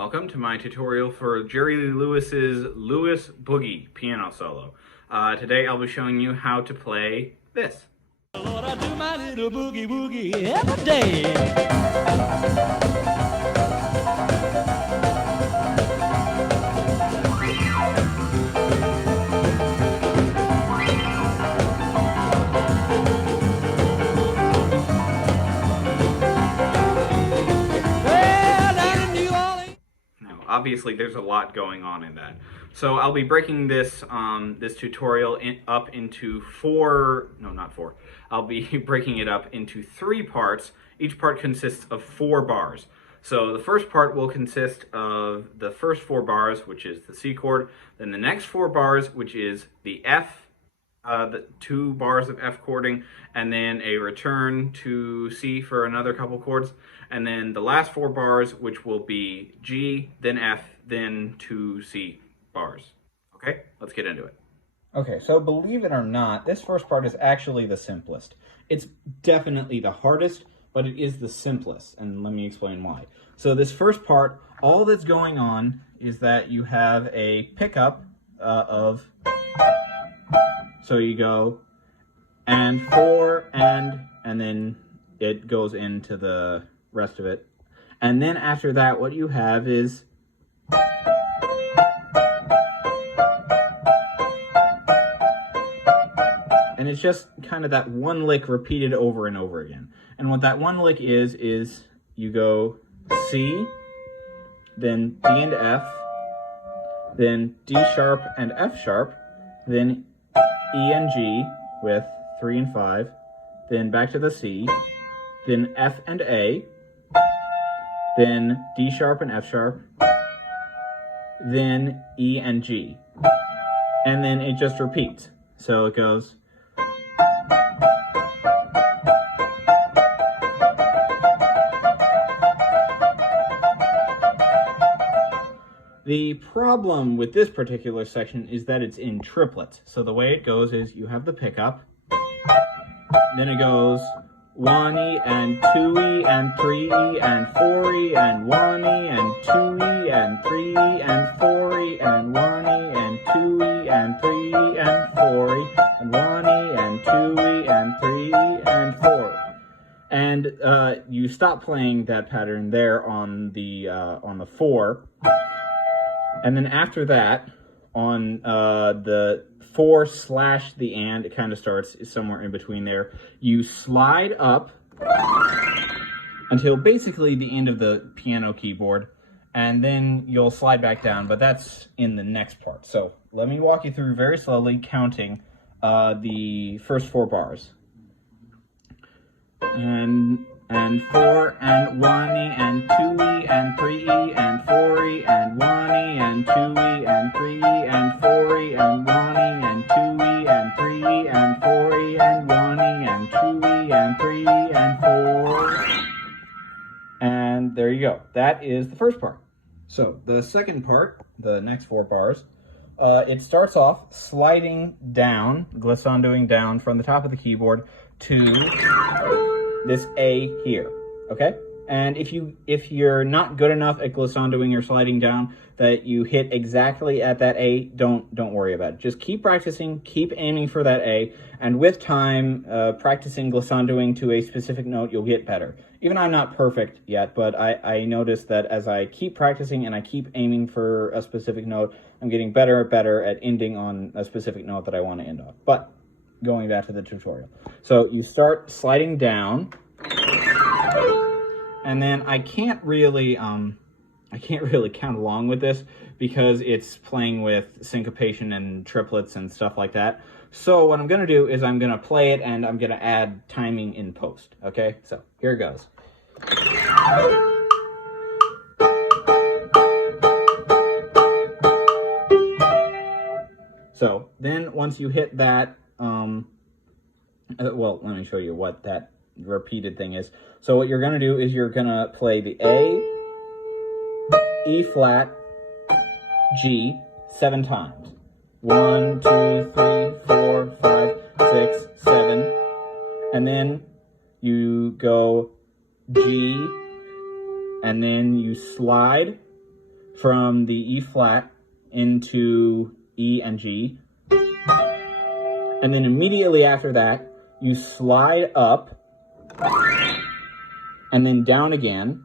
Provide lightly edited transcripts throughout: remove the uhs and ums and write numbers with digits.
Welcome to my tutorial for Jerry Lee Lewis's Lewis Boogie piano solo. Today I'll be showing you how to play this. Lord, I do my little boogie woogie every day. Obviously, there's a lot going on in that. So I'll be breaking this this tutorial up into I'll be breaking it up into 3 parts. Each part consists of 4 bars. So the first part will consist of the first 4 bars, which is the C chord. Then the next 4 bars, which is the F, the 2 bars of F chording, and then a return to C for another couple chords. And then the last 4 bars, which will be G, then F, then 2 C bars. Okay, let's get into it. Okay, so believe it or not, this first part is actually the simplest. It's definitely the hardest, but it is the simplest, and let me explain why. So this first part, all that's going on is that you have a pickup of, so you go and 4 and then it goes into the rest of it. And then after that, what you have is and it's just kind of that one lick repeated over and over again. And what that one lick is you go C, then D and F, then D sharp and F sharp, then E and G with 3 and 5, then back to the C, then F and A, then D sharp and F sharp, then E and G. And then it just repeats. So it goes. The problem with this particular section is that it's in triplets. So the way it goes is you have the pickup, then it goes 1E and 2E and 3E and 4E and 1E and 2E and 3E and 4E and 1E and 2E and 3E and 4E and 1E and 2E and 3E and 4. And you stop playing that pattern there on the 4. And then after that, on the 4 / the and, it kind of starts somewhere in between there. You slide up until basically the end of the piano keyboard, and then you'll slide back down, but that's in the next part. So let me walk you through very slowly, counting the first 4 bars. And 4 and 1E and 2E and 3E and 4E and 1E and 2E and 3E and 4E and 1E and 2E and 3E and 4E and 1E and 2E and 3E and 4. And there you go. That is the first part. So the second part, the next 4 bars, it starts off sliding down, glissandoing down from the top of the keyboard to this A here, okay? And if you're not good enough at glissandoing or sliding down that you hit exactly at that A, don't worry about it. Just keep practicing, keep aiming for that A, and with time, practicing glissandoing to a specific note, you'll get better. Even I'm not perfect yet, but I notice that as I keep practicing and I keep aiming for a specific note, I'm getting better and better at ending on a specific note that I want to end on. But going back to the tutorial. So you start sliding down, and then I can't really count along with this because it's playing with syncopation and triplets and stuff like that. So what I'm going to do is I'm going to play it and I'm going to add timing in post. Okay, so here it goes. So then once you hit that, well, let me show you what that repeated thing is. So what you're going to do is you're going to play the A, E flat, G 7 times. 1, 2, 3, 4, 5, 6, 7. And then you go G, and then you slide from the E flat into E and G. And then immediately after that, you slide up and then down again.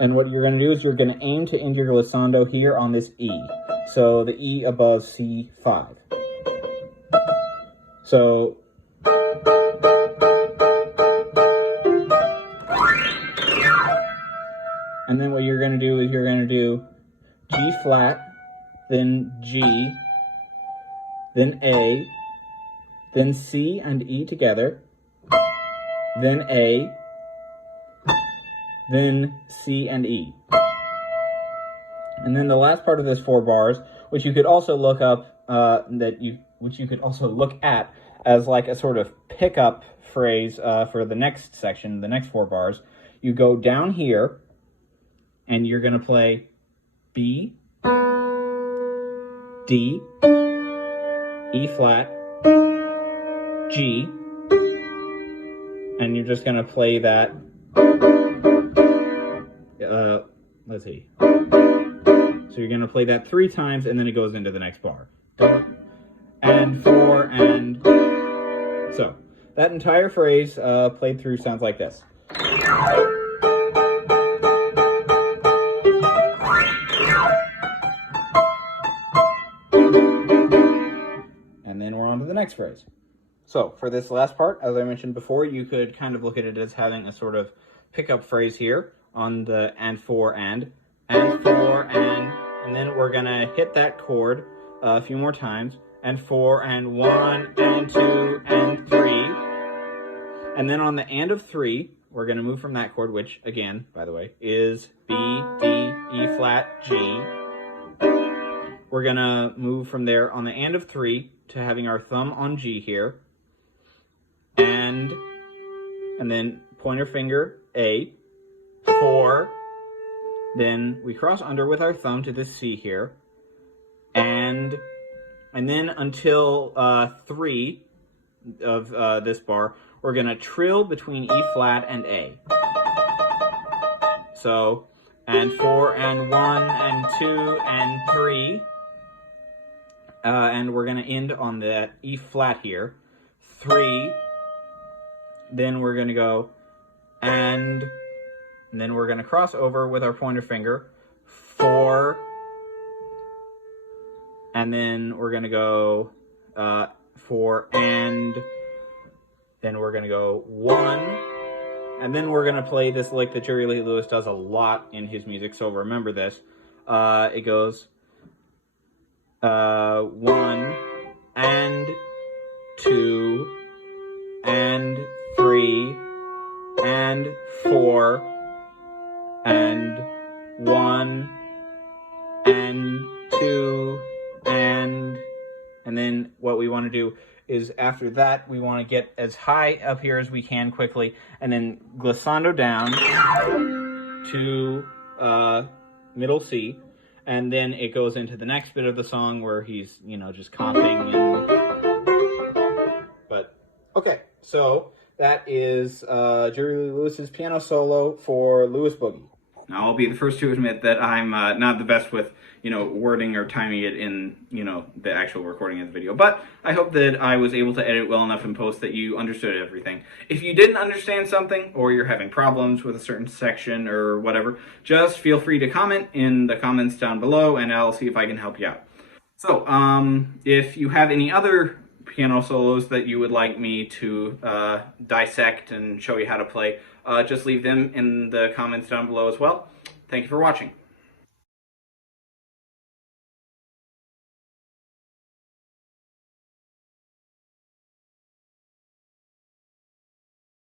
And what you're going to do is you're going to aim to end your glissando here on this E. So the E above C5. So and then what you're going to do is you're going to do G flat, then G, then A, then C and E together, then A, then C and E. And then the last part of this 4 bars, which you could also look up, which you could also look at as like a sort of pickup phrase for the next section, the next 4 bars. You go down here, and you're going to play B, D, E flat, G, and you're just going to play that. Let's see. So you're going to play that 3 times, and then it goes into the next bar. And 4, and so that entire phrase played through sounds like this. And then we're on to the next phrase. So for this last part, as I mentioned before, you could kind of look at it as having a sort of pickup phrase here on the and 4 and 4 and then we're gonna hit that chord a few more times, and 4 and 1 and 2 and 3, and then on the and of 3, we're gonna move from that chord, which again, by the way, is B, D, E flat, G. We're gonna move from there on the and of 3 to having our thumb on G here, and then pointer finger A, 4, then we cross under with our thumb to this C here, and then until 3 of this bar, we're gonna trill between E flat and A. So, and 4 and 1 and 2 and 3, and we're gonna end on that E flat here, 3, then we're gonna go and then we're going to cross over with our pointer finger, 4, and then we're going to go 4, and then we're going to go 1, and then we're going to play this like that Jerry Lee Lewis does a lot in his music, so remember this. It goes 1 and 2 and 3 and 4 and 1 and 2 and then what we want to do is after that we want to get as high up here as we can quickly, and then glissando down to middle C, and then it goes into the next bit of the song where he's, you know, just comping and but okay, so that is Jerry Lee Lewis's piano solo for Lewis Boogie. Now, I'll be the first to admit that I'm not the best with, you know, wording or timing it in, you know, the actual recording of the video. But I hope that I was able to edit well enough in post that you understood everything. If you didn't understand something, or you're having problems with a certain section or whatever, just feel free to comment in the comments down below, and I'll see if I can help you out. So, if you have any other piano solos that you would like me to dissect and show you how to play, just leave them in the comments down below as well. Thank you for watching.